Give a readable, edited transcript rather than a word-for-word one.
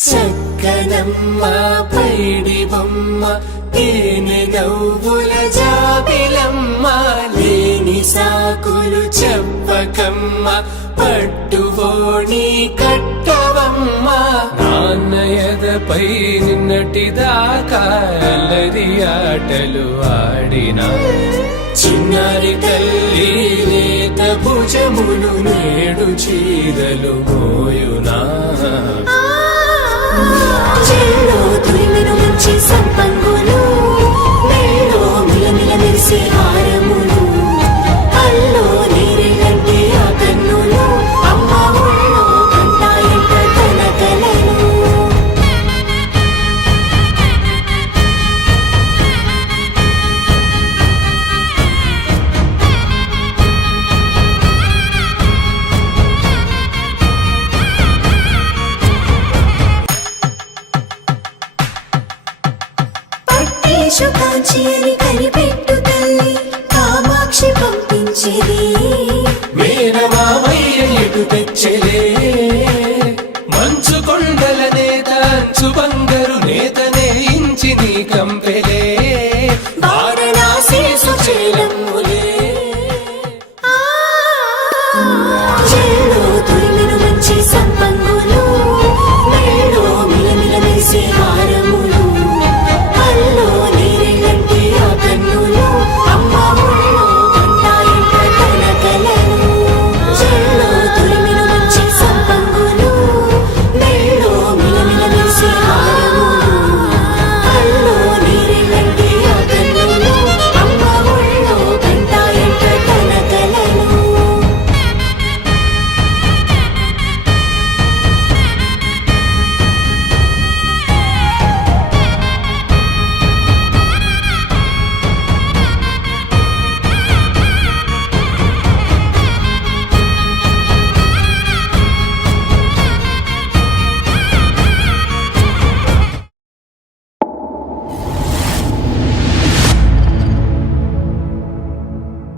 చక్కనమ్మ పైడి బొమ్మ తేనె నవ్వుల జాబిలమ్మ లేని సాకులు చెప్పకమ్మ పట్టువోణి కట్టవమ్మ నాన్నయదపై నిన్నటిదాకా అల్లరి ఆటలు ఆడినా చిన్నారి తల్లి లేత భుజములు నేడు చీరలు మోయునా చెల్లో తురిమెను మంచి సంపంగులు మెల్లో మిలమిల మెరిసే హారములు అల్లో నీరెళ్ళంటే ఆ కన్నులు అమ్మ ఒళ్ళో కంటాయంట తన కలలు కాంచి అని కనిపెట్టు తల్లి కామాక్షి పంపించేది